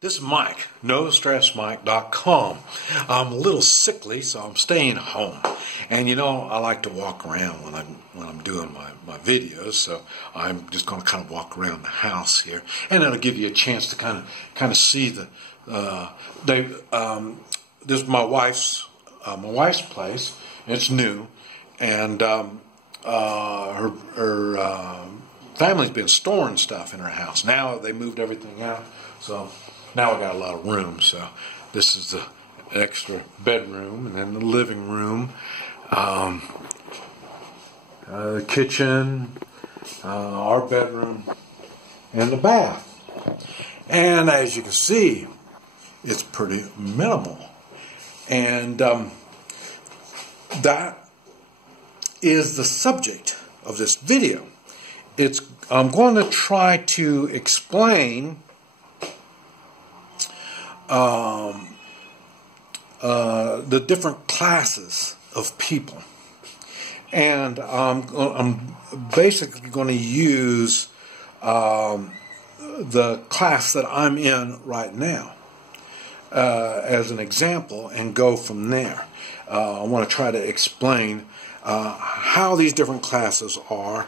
This is Mike, NoStressMike.com. I'm a little sickly, so I'm staying home. And you know, I like to walk around when I'm doing my videos, so I'm just going to kind of walk around the house here, and it'll give you a chance to kind of see the this is my wife's place. It's new, and her family's been storing stuff in her house. Now they moved everything out, so now I got a lot of room. So this is the extra bedroom, and then the living room, the kitchen, our bedroom, and the bath. And as you can see, it's pretty minimal. And that is the subject of this video. I'm going to try to explain the different classes of people, and I'm basically going to use the class that I'm in right now as an example and go from there. I want to try to explain how these different classes are,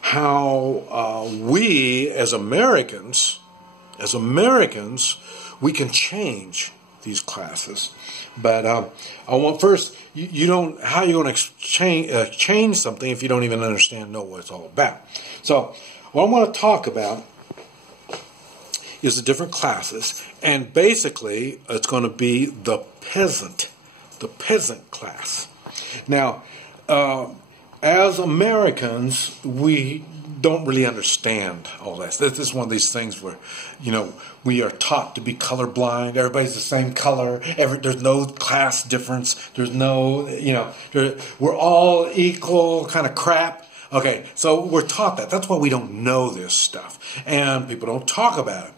how we as Americans, we can change these classes. But I want first, how are you going to change something if you don't even know what it's all about? So what I'm going to talk about is the different classes, and basically it's going to be the peasant class. Now, as Americans, we don't really understand all that. This is one of these things where, we are taught to be colorblind. Everybody's the same color. There's no class difference. There's no, we're all equal kind of crap. Okay, so we're taught that. That's why we don't know this stuff, and people don't talk about it.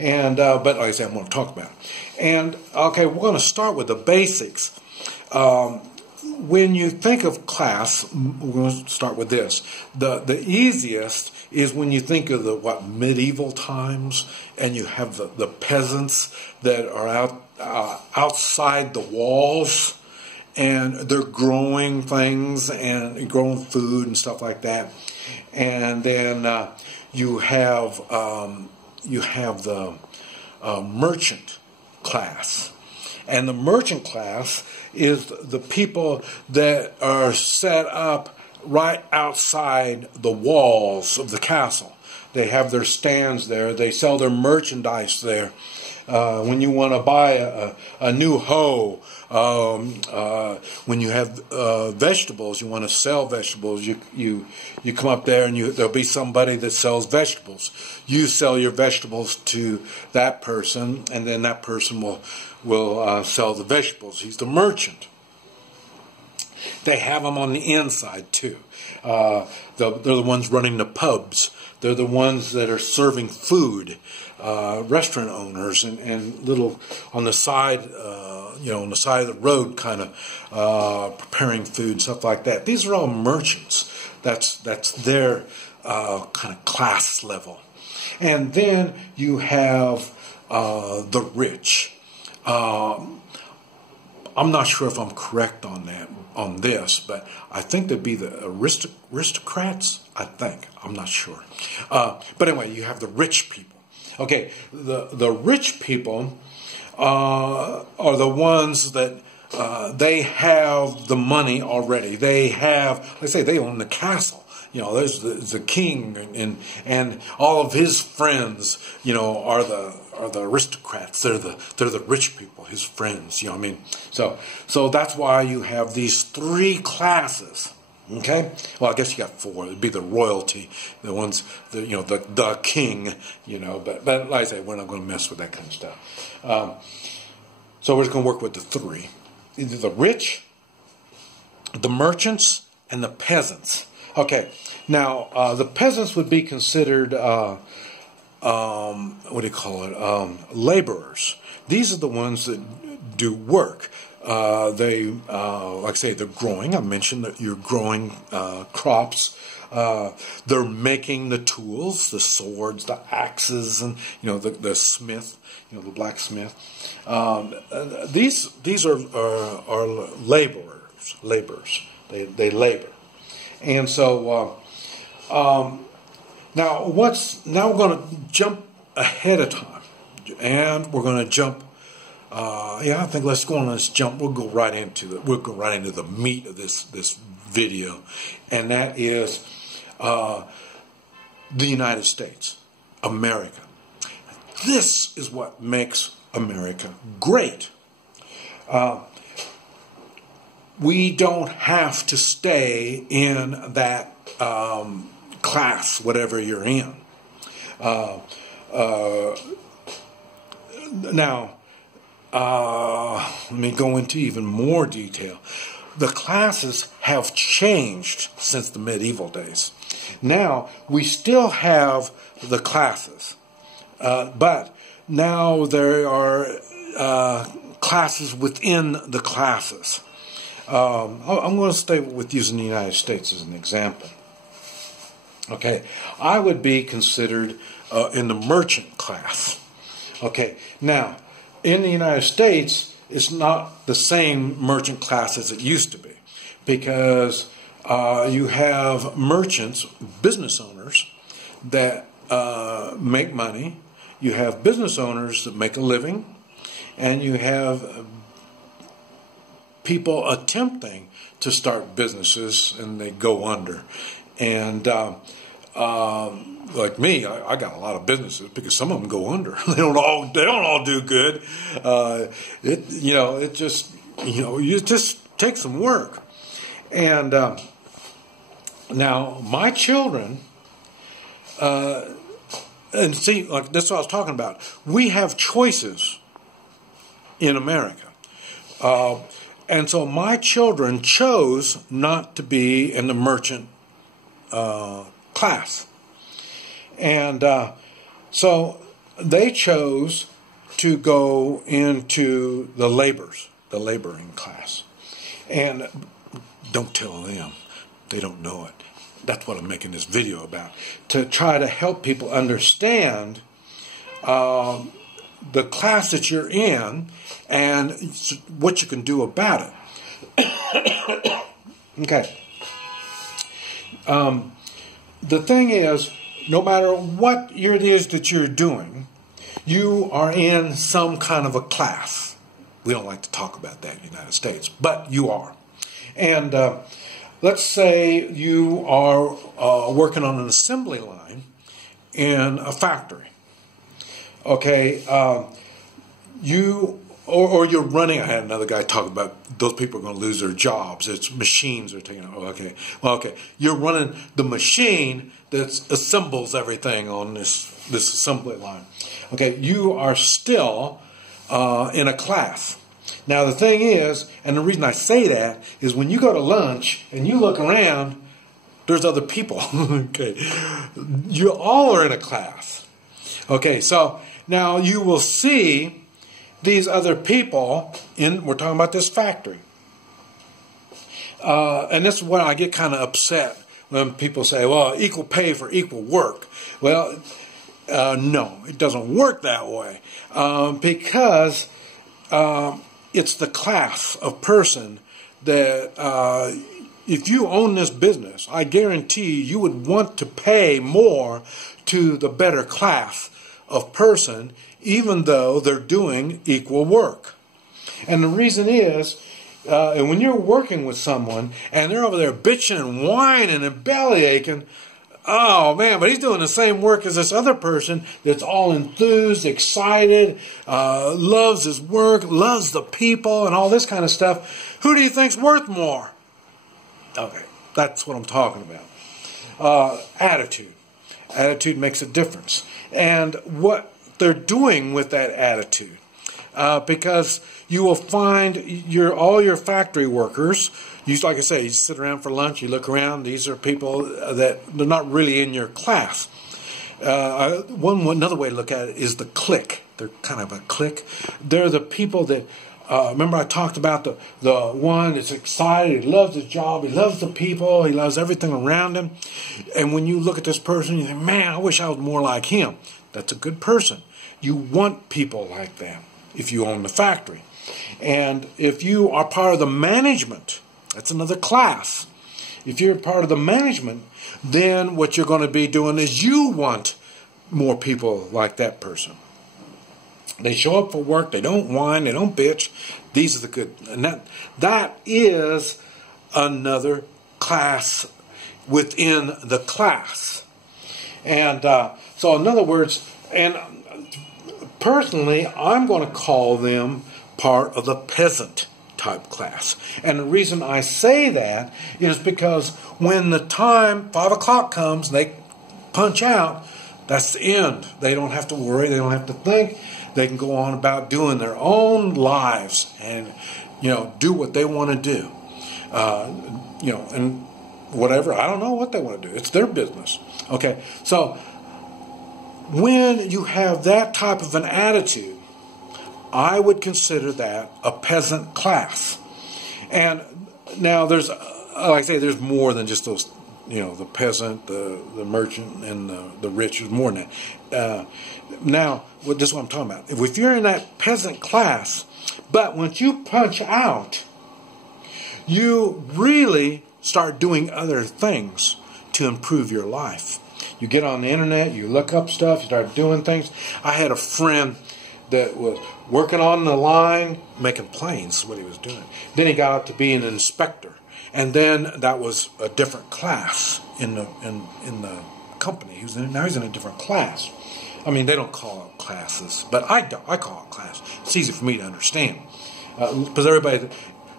And but like I said, I'm going to talk about it. And okay, we're going to start with the basics. When you think of class, we're going to start with this. The easiest is when you think of the medieval times, and you have the peasants that are outside the walls, and they're growing things and growing food and stuff like that. And then you have the merchant class. And the merchant class is the people that are set up right outside the walls of the castle. They have their stands there. They sell their merchandise there. When you want to buy a new hoe, when you have vegetables, you want to sell vegetables, you come up there and there'll be somebody that sells vegetables. You sell your vegetables to that person, and then that person will sell the vegetables. He's the merchant. They have them on the inside too. They're the ones running the pubs. They're the ones that are serving food. Restaurant owners and little on the side, on the side of the road, kind of preparing food and stuff like that. These are all merchants. That's their kind of class level. And then you have the rich. I'm not sure if I'm correct on this, but I think they'd be the aristocrats. I'm not sure. But anyway, you have the rich people. Okay, the rich people are the ones that they have the money already. They have, let's say, they own the castle. There's the king and all of his friends. Are the aristocrats. They're the rich people, his friends. So that's why you have these three classes. Okay, well, I guess you got four. It'd be the royalty, the ones, the king, But like I say, we're not going to mess with that kind of stuff. So we're just going to work with the three: either the rich, the merchants, and the peasants. Okay, now the peasants would be considered laborers. These are the ones that do work. Like I say, they're growing. I mentioned that you're growing crops. They're making the tools, the swords, the axes, and the smith, the blacksmith. These are laborers. They labor, and so now we're going to jump ahead of time, and we're going to jump. I think let's jump. We'll go right into the meat of this video, and that is the United States, America. This is what makes America great. We don't have to stay in that class, whatever you're in. Now, let me go into even more detail. The classes have changed since the medieval days. Now, we still have the classes, but now there are classes within the classes. I'm going to stay with using the United States as an example. Okay, I would be considered in the merchant class. Okay, now, in the United States, it's not the same merchant class as it used to be, because you have merchants, business owners, that make money. You have business owners that make a living, and you have people attempting to start businesses and they go under. And like me, I got a lot of businesses because some of them go under. They don't all do good. It just takes some work. And now my children, and see, like that's what I was talking about. We have choices in America. And so my children chose not to be in the merchant class. And so they chose to go into the laboring class. And don't tell them. They don't know it. That's what I'm making this video about. To try to help people understand the class that you're in and what you can do about it. Okay. The thing is, no matter what it is that you're doing, you are in some kind of a class. We don't like to talk about that in the United States, but you are. And let's say you are working on an assembly line in a factory. Okay, or you're running. I had another guy talk about those people are going to lose their jobs. It's machines are taking. Okay. You're running the machine that assembles everything on this assembly line. Okay, you are still in a class. Now the thing is, and the reason I say that is when you go to lunch and you look around, there's other people. Okay, you all are in a class. Okay, so now you will see these other people we're talking about this factory. And this is when I get kind of upset when people say, well, equal pay for equal work. Well, no, it doesn't work that way. Because it's the class of person that if you own this business, I guarantee you would want to pay more to the better class of person, even though they're doing equal work. And the reason is, and when you're working with someone and they're over there bitching and whining and belly aching, oh man, but he's doing the same work as this other person that's all enthused, excited, loves his work, loves the people and all this kind of stuff. Who do you think's worth more? Okay, that's what I'm talking about. Attitude. Attitude makes a difference. And what they're doing with that attitude. Because you will find all your factory workers, like I say, you sit around for lunch, you look around, these are people that they're not really in your class. Another way to look at it is the clique. They're kind of a clique. They're the people that remember I talked about the one that's excited, he loves his job, he loves the people, he loves everything around him. And when you look at this person, you think, man, I wish I was more like him. That's a good person. You want people like that if you own the factory. And if you are part of the management, that's another class. If you're part of the management, then what you're going to be doing is you want more people like that person. They show up for work, they don't whine, they don't bitch. These are the good. And that is another class within the class. And so in other words, and personally, I'm going to call them part of the peasant type class. And the reason I say that is because when the time, 5 o'clock comes, they punch out, that's the end. They don't have to worry, they don't have to think. They can go on about doing their own lives and, do what they want to do. And whatever, I don't know what they want to do. It's their business. Okay, so when you have that type of an attitude, I would consider that a peasant class. And now there's, like I say, there's more than just those, the peasant, the merchant, and the rich. There's more than that. Now, this is what I'm talking about. If you're in that peasant class, but once you punch out, you really start doing other things to improve your life. You get on the internet, you look up stuff, you start doing things. I had a friend that was working on the line, making planes, what he was doing. Then he got up to be an inspector. And then that was a different class in the company. Now he's in a different class. I mean, they don't call it classes, but I call it class. It's easy for me to understand. Because everybody,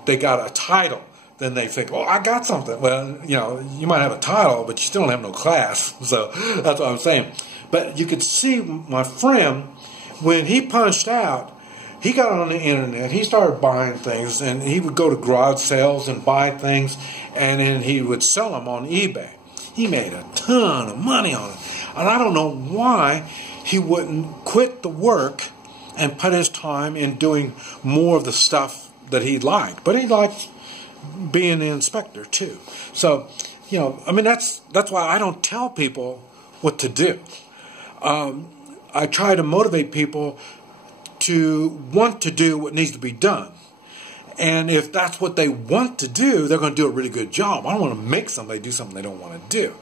they got a title, then they think, oh, I got something. Well, you might have a title, but you still don't have no class. So that's what I'm saying. But you could see my friend, when he punched out, he got on the internet, he started buying things, and he would go to garage sales and buy things, and then he would sell them on eBay. He made a ton of money on it. And I don't know why he wouldn't quit the work and put his time in doing more of the stuff that he liked. But he liked being the inspector too. So, I mean, that's why I don't tell people what to do. I try to motivate people to want to do what needs to be done. And if that's what they want to do, they're going to do a really good job. I don't want to make somebody do something they don't want to do.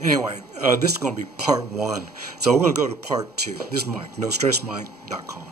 Anyway, this is going to be part 1. So we're going to go to part 2. This is Mike, NoStressMike.com.